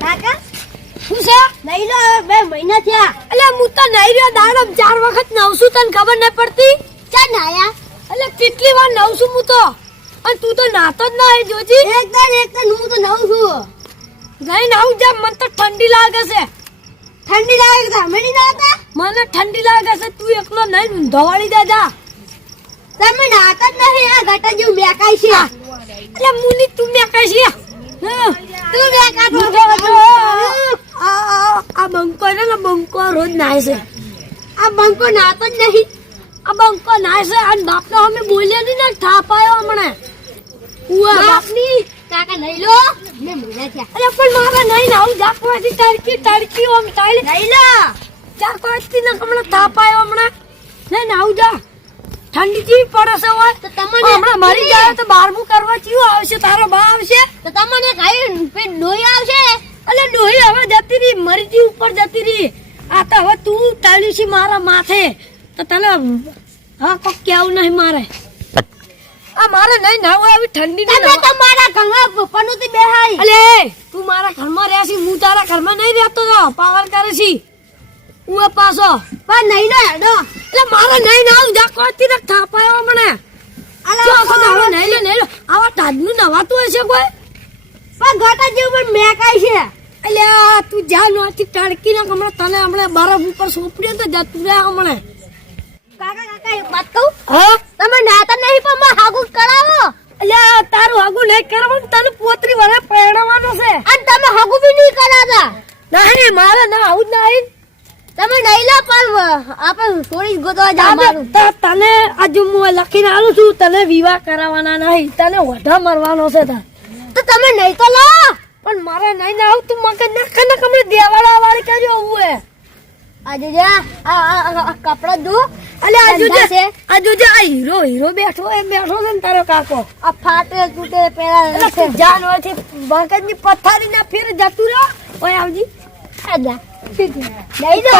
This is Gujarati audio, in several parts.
કાકા શું છે નહીં લો હવે 2 મહિના થયા એટલે હું તો નહીં રહ્યો દાડમ 4 વખત નવસું તને ખબર ન પડતી ક્યાં નાયા એટલે કેટલી વાર નવસું હું તો અને તું તો નાતો જ ના જોજી એકદમ હું તો નવ છું ગઈ નાવ જા મને તો ઠંડી લાગે છે ઠંડી લાગે છે અમે નહીં નાતા મને ઠંડી લાગે છે તું એકલો નહીં ધોવાડી દે જા તમે નાતા જ નહીં આ ઘટા જેવું મેકાય છે એટલે મુની તું મેકાય છે તું મેકા આ બંકો ને બંકો રોજ નાય છે આ બંકો નાતો જ નહીં આ બંકો નાય છે અને બાપનો અમે બોલ્યા નહીં ને થાપ આવ્યો હમણે બાપની કાકા લઈ લો મે મહિના થયા અરે પણ મારા નહીં નાવું જાકવાથી તડકી ઓમ તાળી લઈ લો જાકવાથી ને હમણાં થાપ આવ્યો હમણાં નહીં નાવું જા ઠંડી જેવી પડે છે હોય તો તમને હમણાં મરી જાય તો બારમું કરવા ચીવું આવશે તારો બા આવશે તો તમને ખાઈ પેટ ડોઈ આવશે એટલે ડોઈ હવે જતી રહી મરી જી ઉપર જતી રહી આ તો હવે તું તાળી છે મારા માથે તો તને હા કોક કેવું નહીં મારે આ મારે નહીં નાવું આવી ઠંડી તમે તમારા ઘરમાં પનુતી બેહાઈ અલે તું મારા ઘરમાં રહેશી હું તારા ઘરમાં નહીં રહેતો તો પાવર કરે છી ઉએ પાછો પણ નહીં નો હેડો એટલે મારે નહીં નાવું જા કોતી ને થાપાયો મને અલા જો તો નહીં લે આવા ટાડનું નવાતું હશે કોઈ પણ ગોટા જેવું પણ મેકાય છે એટલે તું જા નોથી તડકી ને હમણાં તને હમણાં બરફ ઉપર સોપડ્યો તો જતું રહે હમણાં કાકા એક વાત કહું હા તમે નાતા નહીં પણ માં હાગુ કરાવો એટલે તારું હાગુ નહીં કરવાનું તને પોતરી વરે પહેરવાનો છે અને તમે હાગુ બી નહીં કરાતા નહીં મારે ના આવું જ નહીં તમે નહીં લા પણ આપણે થોડી ગોતવા જા મારું તને આજે હું લખીને આલું છું તને વિવાહ કરાવવાના નહીં તને વઢા મરવાનો છે તો તમે નહીં તો લો પણ મારે નહીં ના આવું તું મગજ નાખે ને કમરે દેવાળા વાળી કરજો આવું હે આજે જા આ કપડા જો અલે આજુ જે આ હીરો બેઠો એ બેઠો છે ને તારો કાકો આ ફાટે તૂટે પેલા જાનવરથી મગજની પથારી ના ફેર જતું રહ્યો ઓય આવજી આજા નહીં લો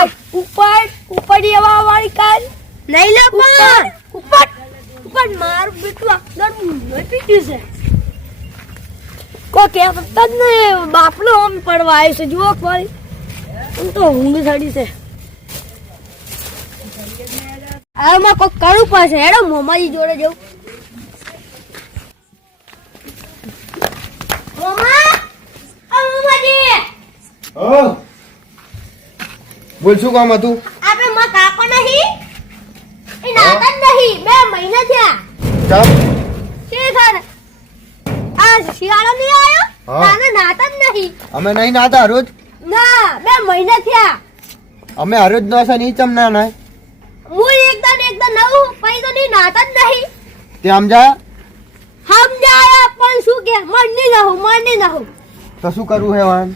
ઉપર એવા વાળી કાલ નહીં લો પણ ઉપર મારું બેટું આખર પીટ્યું છે કો કે તને બાપનો ઓમ પડવા આવ્યો છે જુઓ વાળી હું તો ઊંઘ ચડી છે આમાં કોઈ કરું પડશે હેડો મોમાજી જોડે જવું મોમાજી બોલ શું કામ હતું આપણે માં કાકો નહીં એ નાતા જ નહીં 2 મહિના થયા કામ કે સર આ શિયાળો નહીં આવ્યો તાને નાતા જ નહીં અમે નહીં નાતા રોજ ના 2 મહિના થયા અમે હરોજ નો છે નહીં ચમ ના ના હું એકદમ નવું પૈસો નહીં નાતા જ નહીં તે સમજાયા પણ શું કે મન નહીં રહું તો શું કરવું હે વાન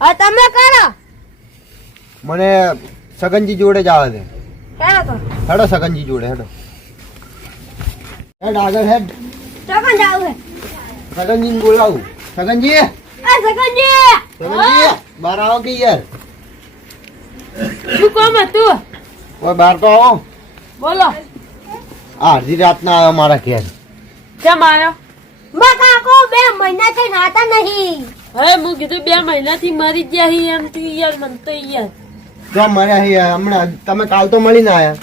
આ તમે કરો મને સગનજી જોડે જવા દે કરો તો હેડો સગનજી જોડે હેડ આગળ હેડ ચોકન જાવ હે સગનજીને બોલાવું સગનજી બહાર આવો કે યાર શું કામ હતું ઓય બહાર તો આવો બોલો અડધી રાતના આવ્યો મારા ઘેર કેમ આવ્યો બા કાકો 2 મહિના થી નાતા નહીં હવે હું કીધું 2 મહિનાથી મરી ગયા હી એમ તું યાર મન તો યાર જો મર્યા હી હમણાં તમે કાલ તો મળીને આયા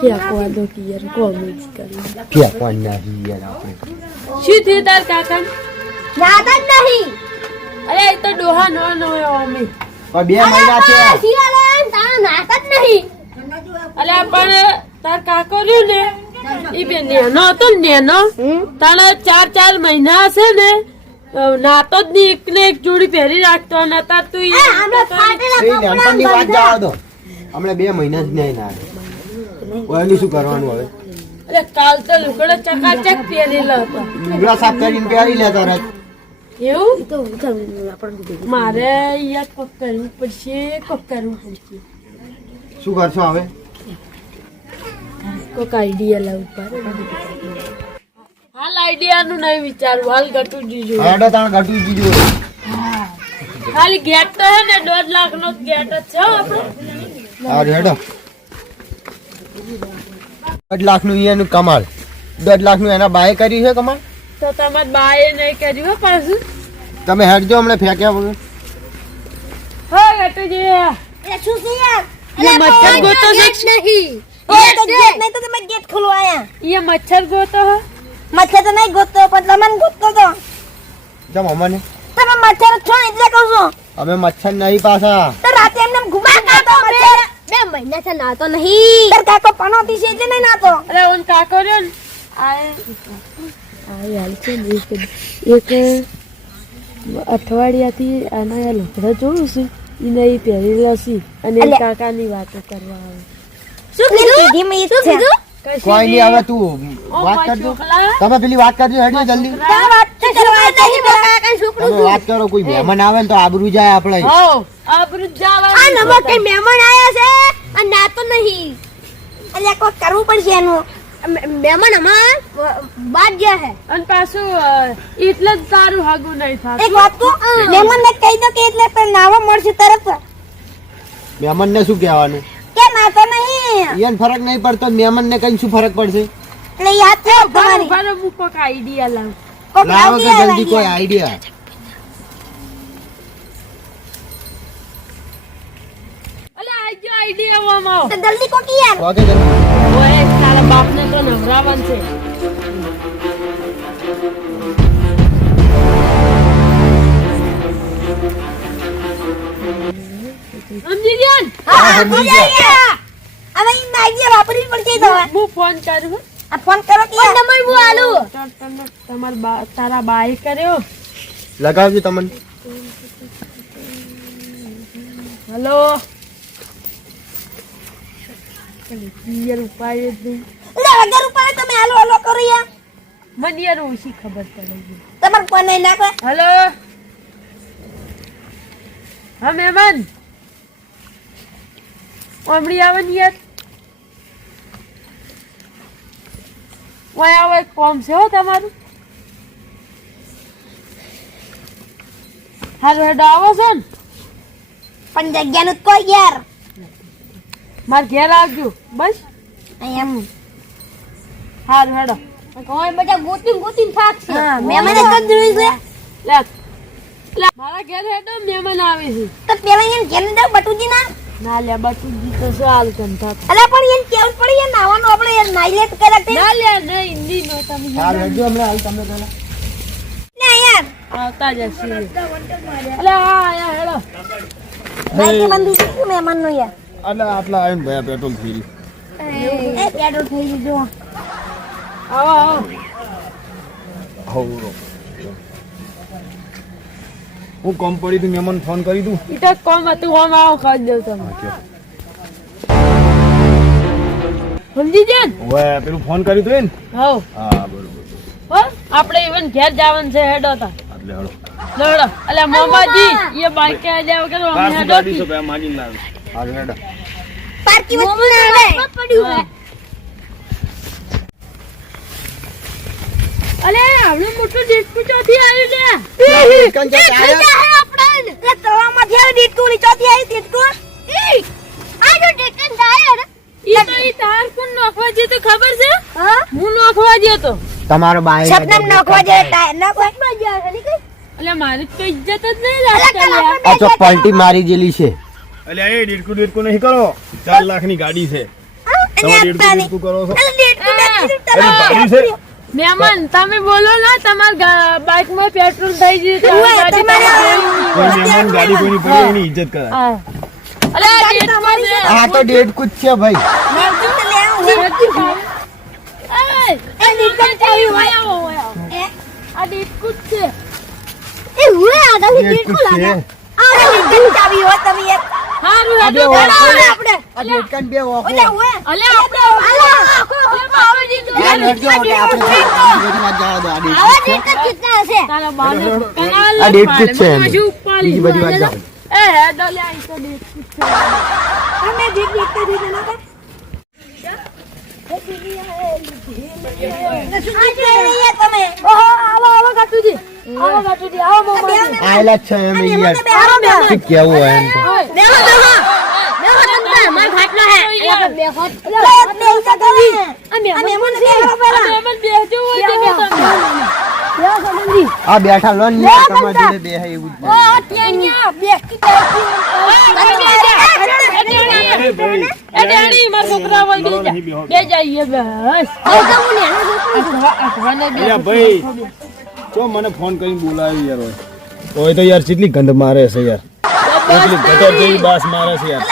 ક્યાં કોદો કે યાર કોમેડી કરી ક્યાં કોણ ના યાર આપણે શું થયું તાર કાકા નાતા જ નહીં અરે એ તો ડોહા નો અમે પણ 2 મહિના છે શિયાળો તારા નાતા જ નહીં અલે પણ તાર કાકો રહ્યો ને ઈ બે નેનો હતો નેનો તાણે 4 મહિના હશે ને નાતો જ નહીં એક ને એક જોડી પહેરી રાખતો અને તાર તું નાનપણની વાત જવા દો હમણાં 2 મહિના જ નહીં ના ઓયનું શું કરવાનું હવે અરે કાલ તો લુગડો ચકાચક પહેરેલો હતો લુગડા સાફ કરીને પહેરી લેતા રત એવું મારે યાદ કોક કરવું પડશે શું કરશો હવે કોક આઈડિયા લાવવું પડે હાલ આઈડિયા નું નહીં વિચારવું હાલ ગટુ જીજો હેડો તાણ ગટુ જીજો ખાલી ગેટ તો હે ને 1.5 લાખ નો ગેટ જ છે આપણે આ હેડો 1.5 લાખ નું એનું કમાલ 1.5 લાખ નું એના બાય કર્યું છે કમાલ તો તમાર બાએ નહીં કર્યું હો પાછું તમે હેડજો હમણાં ફેંક્યા વગર. હા ગટુજી એ શું છે યાર એ મચ્છર ગોતો છે. નહીં ઓય તો ગેટ નહીં તો તમે ગેટ ખોલો આયા એ મચ્છર ગોતો હો. મચ્છર તો નહીં ગોતતો પણ તમને ગોતતો તો જમ અમને તમે મચ્છર છો ને એટલે કહું છું અમે મચ્છર નહીં પાછા. તો રાતે એમને ઘુમા કાતો મચ્છર 2 મહિના છે નાતો નહીં તાર કાકો પનોતી છે એટલે નહીં નાતો અરે ઓન કાકો રહ્યો ને આ યાર છે ને એક અઠવાડિયાથી આના યાર લોકડા જોયું છે એને એ પહેરેલો છે અને એ કાકાની વાતો કરવા આવે. શું કીધું મેં શું કીધું કોઈ નહીં હવે તું વાત કરજો. તમે પેલી વાત કરજો હેડજો જલ્દી. વાત કરવા નહીં કાકા છોકરું તમે વાત કરો કોઈ મહેમાન આવે ને તો આબરૂ જાય આપણે. હો આબરૂ જવા આ નવો કઈ મહેમાન આયા છે અને નાતો નહીં એટલે કોઈ કરવું પડશે એનું મહેમાન અમાર બાદ ગયા હે અને પાછું એટલે જ તારું હાગું નહીં થતું. એક વાત તો મહેમાન ને કહી દો કે એટલે પણ નાવા મળશે તરત મહેમાન ને શું કહેવાનું? કે નાતો નહીં એને ફરક નહીં પડતો. મહેમાન ને કઈ શું ફરક પડશે? એટલે યાદ છે તમારી ભારે મૂકો આઈડિયા લાવ. કોક લાવો કે આવતી જલ્દી કોઈ આઈડિયા. અલે આજો આઈડિયા આવો તો જલ્દી કોકી યાર ઓકે જલ્દી. ઓય તારા બાપને તો નવરાવન છે. સમજી ગયા ને? હા સમજી સમજી ગયા હવે ઈ નાઈડિયા વાપરવી પડશે તો હવે હું ફોન કરું હો. આ ફોન કરો કે નંબર હું આલું તારા બાઈ કર્યો. લગાવજો તમને. હેલો યાર ઉપાય જ નહીં. એટલે 1000 રૂપિયા તમે આલો આલો કરો યાર મને યાર ઓછી ખબર પડે છે. તમાર ફોન નહીં નાખો હેલો હા મહેમાન હમણાં આવે ને યાર ઓય આવો એક ફોર્મ છે હો તમારું. હારું હેડો આવો છો ને પણ જગ્યાનું તો કોઈ યાર મારે ઘેર આવજો બસ. એમ હારું હેડો. કોઈ બધા ગોતીન થાકશે હા મહેમાન જ જોઈ છે લે મારા ઘેર હેડો મહેમાન આવે છે. તો પેલા એને ઘેર દે બટુજી ના ના લે બટુજી તો શું હાલ કંઠા અલા પણ એને કેવું પડી યાર નાવાનું આપણે યાર નાઈ લે તો કરા તે ના લે નહીં ની નો તમે હા હેડજો હમણાં હાલ તમે પેલા. ના યાર આવતા જશે. અલે હા આયા હેડો. ભાઈ બંધી છે મહેમાન નો યાર આટલા આટલા આવીને ભયા પેટ્રોલ થઈ ગયું. એ પેટ્રોલ થઈ ગયું આવો આવો. હવરો હું કોમ પડી તું મહેમાન ફોન કરી દઉં. ઈ તો કોમ હતું આમ આવો ખાઈ દઉં તમે. સમજી ગયા ને? ઓય પેલું ફોન કર્યું તું ને? હવ હા બરોબર. હો આપણે ઇવન ઘેર જવાનું છે હેડો તા એટલે હળો. લડો. અલે મોમાજી એ બાઈક કે આલ્યા વગર અમે હેડો તી. હાલ હેડો. પાર્કી વચ્ચે ના આવે પડ્યું હે અલે આવડું મોટું ડીસ્કુ ચોથી આવ્યું છે. આપણે એ તળાવમાંથી આવી દીટકુની ચોથી આવી દીટકુ આ જો ડેટન ટાયર ઈ તો ઈ તાર કોણ નોખવા જે તો ખબર છે? હા હું નોખવા જ્યો તો. તમારો બાય સપનામ નાખવા જાય ટાયર નાખવા જાય છે કઈ અલે મારી તો ઇજ્જત જ નહીં રાખતા યાર. આ તો પલટી મારી ગયેલી છે. અલ્યા એ ડેડકુ નહીં કરો 4 લાખની ગાડી છે તમે ડેડકુ કરો છો અરે ભારી છે મહેમાન તમે બોલો ના તમાર બાઈક માં પેટ્રોલ થઈ ગયું કોઈ મહેમાન ગાડી કોઈની પડી એની ઇજ્જત કરે અલે આ ડેટમાં છે. આ તો ડેડ કુછ છે ભાઈ. આ ડેટકુ જ છે. એ હુએ આગાથી ડેડ દીટકુ કુછ છે. લાગે આ દીટકુ ચાવી હો તમે યાર હારું આ બે હેડો ઓખો. આપણે આ ડેડકાન બે ઓખો. ઓલે હુએ અલે આપણે બાબાજી તો આ હેડજો એટલે આપણે બધી વાત જવા દો. આ ડેડ આવા કુછ છે. દીટકુ કિતના છે તારા બાને આ ડેડ કુછ છે એમ. હજુ ઉપાડી બીજી બધી વાત જવા દો. એ હેડો લે આ તો ડેટકુ જ છે. અમે દીટ દીટકુ દીટ ના કા તમે ઓહો આવો આવો કાટુજી આવો કાટુજી આવો મોમાજી આયલા જ છે એમ યાર. શું કેવું હોય એમ તો. લ્યો સગનજી. આ બેઠા લોન લે, તમારા બંધા. જોડે બેહે એવું જ ઓ ટેણિયા બેસતી એ ડેડી મારા છોકરા હોય બે જઈએ બસ અલ્યા ભાઈ તો મને ફોન કરીને બોલાવી યાર હોય. ઓય તો યાર કેટલી ગંધ મારે છે યાર એટલી ગટર જેવી બાસ મારે છે યાર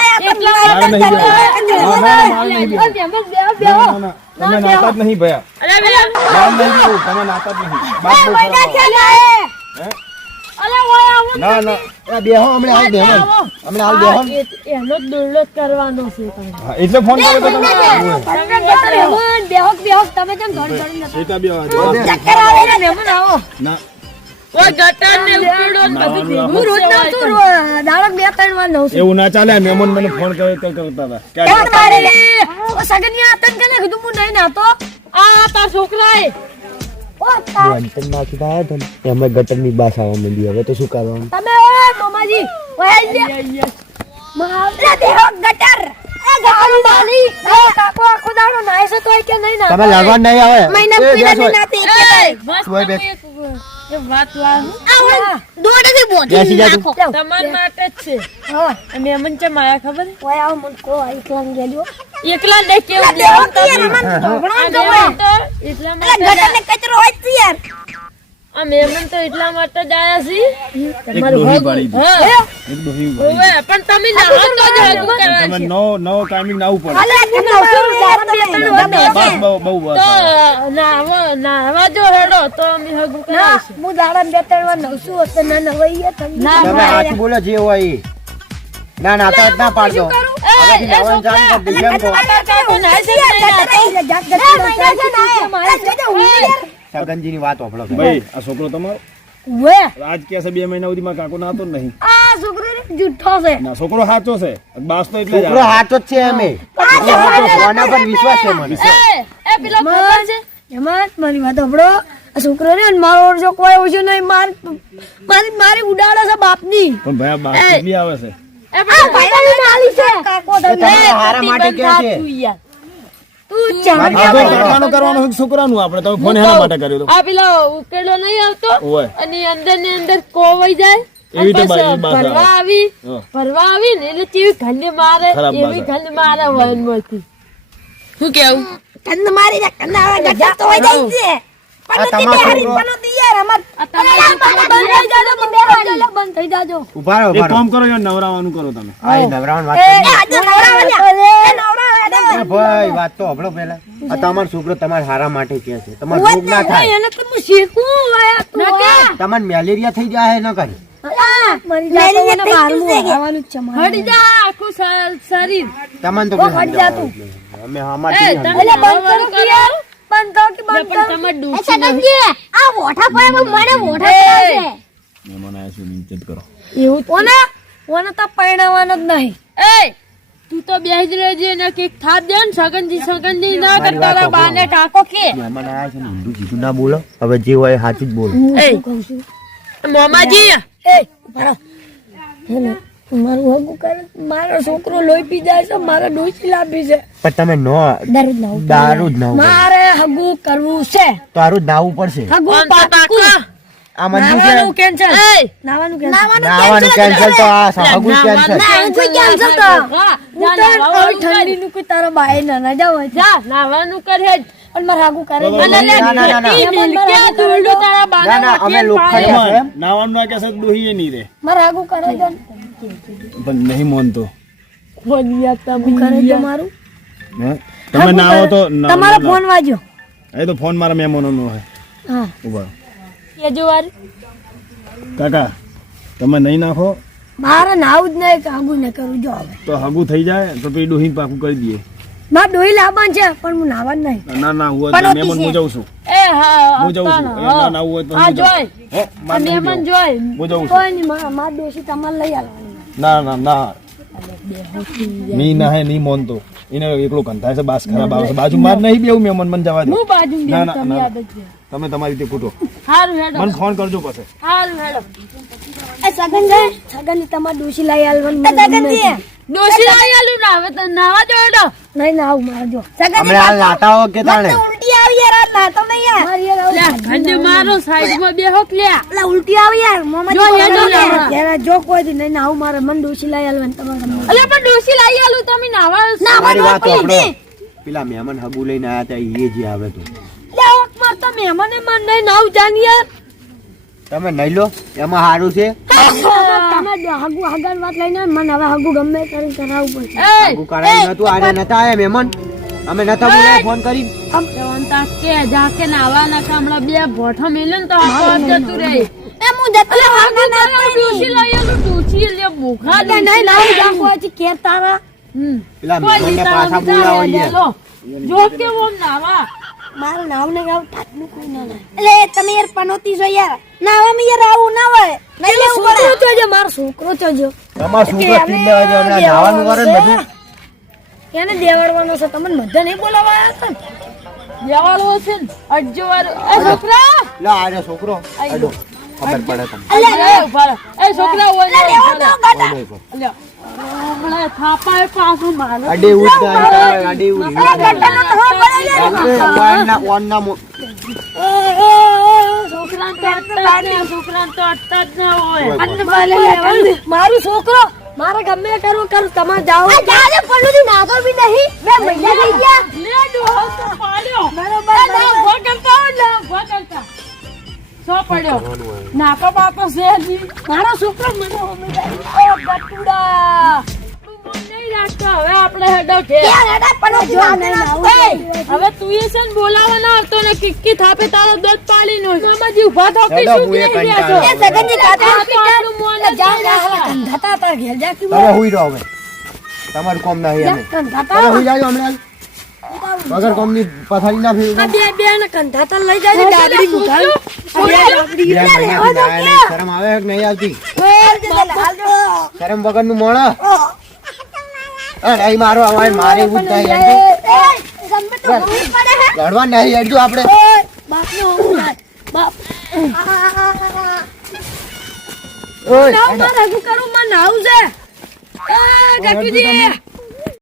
મારે નહીં બેહવું. ના, ના, મારે નહીં બેહવું. ના, ના, તમે નાતા જ નહીં ભયા મારે નહીં બેહવું. તમે નાતા જ નહીં બાપ બહુ ખરાબ આવે. હે? ના ના આ બેહો હમણાં હાલ બેહો હમણાં હાલ બેહો ને. એનો દોડલો જ કરવાનો છે તમે. હા, એટલે ફોન કર્યો તો તમે તમે કેમ ઘર ઘર સીતા બે વાત. ચક્કર આવે ને મહેમાન આવો ના ઓય ગટર ને ઉકેડો ને બધું ભેગું હું રોજ ના તું દાડક 2-3 વાર નવ એવું ના ચાલે મહેમાન મને ફોન કર્યો તો કરતા હતા ક્યારે કેમ મારે ઓ સગનિયા આતન કને કીધું હું નહીં નાતો આ તાર છોકરાએ ઓ તા અંતર નાખી દાયા હતા ને એમાં ગટરની બાસ આવવા માંડી હવે તો શું કરવાનું તમે ઓય મામાજી ઓય લે માવલા દેહો ગટર આ ગટર માલી કાકો આખો દાડો નાય છે તોય કે નહીં ના તમે લગન નહીં આવે મહિના એ પીલા બેસો. નાતી એ બસ સોય બેસ. એ વાત લા દોડે થી બેસી જા તું. તમાર માટે જ છે હા અમે અમન છે માયા ખબર હે? ઓય આવ મન કો આઈ ક્લામ ગેલ્યો એકલા દેખ કેવું દેહો જીવન કે તમે. રમન ઢોકણા આ જો મહેમાન તો એટલા અલા માટે ગટર ને કચરો હોય જ યાર આ મહેમાન તો એટલા માટે જ આયા છી એક ડોહી પાડી દીધી. હા એક ડોહી પાડી ઓવે પણ તમે ના તો જ હજુ દીધી. કરાય તમે છે. નવો ટાઈમિંગ ના ઉપર અલા કે નવસો રૂપિયા બસ, બસ બહુ બસ તો નાવા જો હેડો તો અમે હગું ના કરાય છે. હું દાડા 2-3 વાર નવસું હતો ના નવાઈએ તમે ના, તમે હાથ બોલો જે હોય એ. ના નાતા જ ના પાડજો હવેથી નવાનું ચાલુ કરી દેજો એમ કહો. સગનજીની વાત હોભળો પહેલા. ભાઈ આ છોકરો તમારો આજ કે છે 2 મહિના સુધી મારા કાકો નાતો જ નહીં જુઠ્ઠો છે ના છોકરો સાચો છે બાસ તો એટલે જ છોકરો આવે. હાચો જ છે અમે છોકરો હાચો છે. આના પર વિશ્વાસ છે મને એ પેલો ખબર છે એમાં મારી વાત સાંભળો આ છોકરો ને મારો ઓળજો કોઈ ઓછો નહીં મારી ઉડાડે છે બાપની પણ ભાઈ આ બાસ કેટલી આવે છે એ પણ કાકો એ તમારા હારા માટે કે છે તું ચાલ આ તો કાકાનું કરવાનું છે કે છોકરાનું આપણે તમે ફોન એના માટે કર્યો તો આ પેલો ઉકેલો નહીં આવતો ઓય અને અંદર ને અંદર કોવાઈ જાય એવી તો અને બાઈ- પછી બાઈ ભરવા આવી ને એટલે કેવી ઘંડી મારે ખરાબ એવી બાઈ. ઘંડી મારે વનમાંથી શું કેવું કંદ મારી દે કંદ આવે ગજા તો હોય જાય છે આ તમારો છોકરો પણ યાર અમાર આ તમારી બંધ થઈ જાજો ઉભા રહો એક ઉભા રહો કામ કરો યાર નવરાવાનું કરો તમે આ એ નવરાવન વાત એ કરી. આજે નવરાવા એ ભાઈ વાત તો હોભળો પહેલા આ તમારો છોકરો તમારા હારા માટે કે છે તમારે રોગ ના થાય એને તો હું શીખું આયા તું તમને મેલેરિયા થઈ જાય ન કરી મરી જાય તો બારમું આવવાનું જ છે મારે. હટી જા આખું શરીર તમને તો કોઈ સમજાવવાનું જ નહીં. અમે અમારથી એ નહીં તમે સમજાવવાનું. બંધ કરો કે યાર બંધ કરો કે બંધ પણ તમે ડૂસી આ વોઠા પર મને વોઠા કરાવશે મહેમાન આવ્યા છે ઇજ્જત કરો એવું ઓને તો પરણાવવાનો જ નહીં એ તું તો બેહી જ રહેજે ને કે થાપ દે ને સગનજી ના મારી કરતા વાત બાને કાકો કે મહેમાન આવ્યા છે ને ઊંધું સીધું ના બોલો હવે જે હોય એ સાચું જ બોલો એ મોમાજી એ ઉભા રહો. હેલો મારું હગું કરે મારો છોકરો લોહી પી જાય છે મારે ડોસી લાંબી છે પણ તમે નો દારૂ જ ના મારે હગું કરવું છે તારું જ નાવું પડશે હગું કોણ તો પાક્કું કાકા? આ મંજૂર છે નાવાનું કેન્સલ એ નાવાનું કેન્સલ નાવાનું કેન્સલ તો આ સહગું કેન્સલ નાવાનું કેન્સલ તો હા, હું જા તો નાવાનું કર. ઠંડીનું કોઈ તારા બાએ ના જાવ જા નાવાનું કર હેજ. પણ મારે હગું કરે ના, અને લે ના, ના, ના. ઘટી મિલક્યા દોરડું તારા બાને ના, ના, અમે વટીને લોખંડ પાડે. છે. એમ? નાવાનું ના કહેશે તો ડોહી એ નહીં રે મારે હગું કરે છે પણ નહીં મોનતો ખોલિયા તમે કરે છે મારું હે? તમે ના આવો તો ના- તમારો ના- ફોન વાજો એ તો ફોન મારા મહેમાનોનો હોય હા ઉભા રહો. એ જોવાર કાકા તમે નહીં નાખો મારે નાવું જ નહીં કે હગું ને કરું જો હવે તો હગું થઈ જાય તો પછી ડોહી પાકું કરી દઈએ મારે ડોહી લાવવાનું છે પણ હું નાવા જ નહીં ના ના હું પણ મહેમાન હું જાઉં છું એ હા હું જાઉં છું તાના, એ ના ના હોય તો હા હું જાઉં. જોય હે? આ મારે નહીં મહેમાન જવું. જોય હું જાઉં છું કોઈ નહીં મારા ડોસી તમારે લઈ આવવાની ના ના ના ની ના હે નહીં મોનતો એને એકલો કંટાળે છે બાસ ખરાબ આવે છે બાજુ માર નહીં બેવું મહેમાન મને જવા દે હું બાજુ ના, બેઠી, ના, તમે ના. યાદ જ છે. તમે તમારી રીતે કૂટો હારું હેડો મને ફોન કરજો પછી હારું હેડો એ સગન તમારે ડોસી લઈ આવવાની ડોસી ડોશી આવી આલું ના હવે તો નાવા જો હેડો નહીં ના આવું મારે જો હમણાં હાલ નાતા હો કે તાણે ઉલટી આવી યાર આ નાતો નહીં યાર લે ખંડે મારો સાઈડમાં બેહો કે લ્યા એટલે ઉલટી આવી યાર મોમાં જો યાર યાર જો કોઈ દી નહીં નાવું મારે મન ડોસી લઈ આલવાનું તમારે અલે પણ ડોસી લાવી આલું તમે નાવા મારી વાત સાંભળો. પેલા મહેમાન હગુ લઈને આયા હતા એ જે આવે તો લે ઓક માર તો મહેમાને મન નહીં નાવ જાન યાર તમે નહીં લો એમાં સારું છે. તમે હગુ હગન વાત લઈને મને હવે હગુ ગમે કરીને કરાવવું પડશે એ હગુ કરાયું નતું આરે નતા આયા મહેમાન અમે નતા બોલાયા ફોન કરી જવનતા કે જાકે નાવા ના કામડા બે ભોઠા મેલે ને તો આ જતું રહે એ હું જતો ડોસી લઈ આલું ડોસી લે મુખા અલે નહીં લાવી જા કોઈ કે તારા પેલા મહેમાનને પાછા બોલાવો યાર. જો કે ઓમ નાવા મારું નામ ને ગાવ ટાટનું કોઈ ના એટલે તમે યાર પનોતી છો યાર નાવા મે યાર આવું ના હોય નહીં લેવું પડે છોકરો જોજો મારો છોકરો જોજો તમાર છોકરો ટીમ લેવા જો હમણાં નાવાનું કરે ને બધું એને દેવાડવાનો છે તમને મધ્ય નહીં બોલાવાયા હતા ને? દેવાળો છે ને અડજો વાર એ છોકરા લે આરે છોકરો આડો ખબર પડે તમને અલે ઉભા રહો. એ છોકરા ઓય લે લેવા દો ગાડા અલ્યા હમણાં થાપાએ પાછું મારે અડે ઉડતા અડે ઉડી ગાડાનો તો હા પડે લે ઓનના છોકરાને તો અટતા જ નહીં, છોકરાને તો અટતા જ ના હોય અન્ન બાલે લેવાનું દે. મારું છોકરો મારે ગમે એ કરવું કરું તમારે જાઓ જાજે પડું નાતો બી નહીં બે મહિના થઈ ગયા લે ડોહો તો પાડ્યો બરોબર એ ના ઉભો કરતા હોય ને ઉભો કરતા સો પડ્યો નાતો બાપો છે નહીં મારો છોકરો મને ઓ ગટુડા તું મન નહીં રાખતો હવે આપણે હેડો ઘેર યાર એડા પણ જો નહીં આવું હવે તું એ છે ને બોલાવાના આવતો ને કિક્કી થાપે તારો દોત પાડી નો સમજી ઉભા થાવ કે હેડો, શું હું એ કહી રહ્યા કંટાળ્યો. છો? એ સગનજી કાકા આ તો આટલું મોન જ જા જા નહીં હવે કંધાતા તાર ઘેર જા કે તમે હુઈ રહો હવે તમારું કામ નહીં અમે તમે કંધાતા હુઈ જાજો હમણાં વગર કામની પથારી ના ફેરવું. આ બે ને કંધાતા લઈ જાય ડાબડી મુઠાલ ડાબડી બે મહિનાથી નાયા નહીં. શરમ આવે કે નહીં આવતી શરમ વગર નું મોણા નહીં મારો અવાજ મારે એવું જ થાય એમ તો. લડવા નહીં હેડજો આપણે ઓય હેડો. કરું માં નાવું છે એ કાકીજી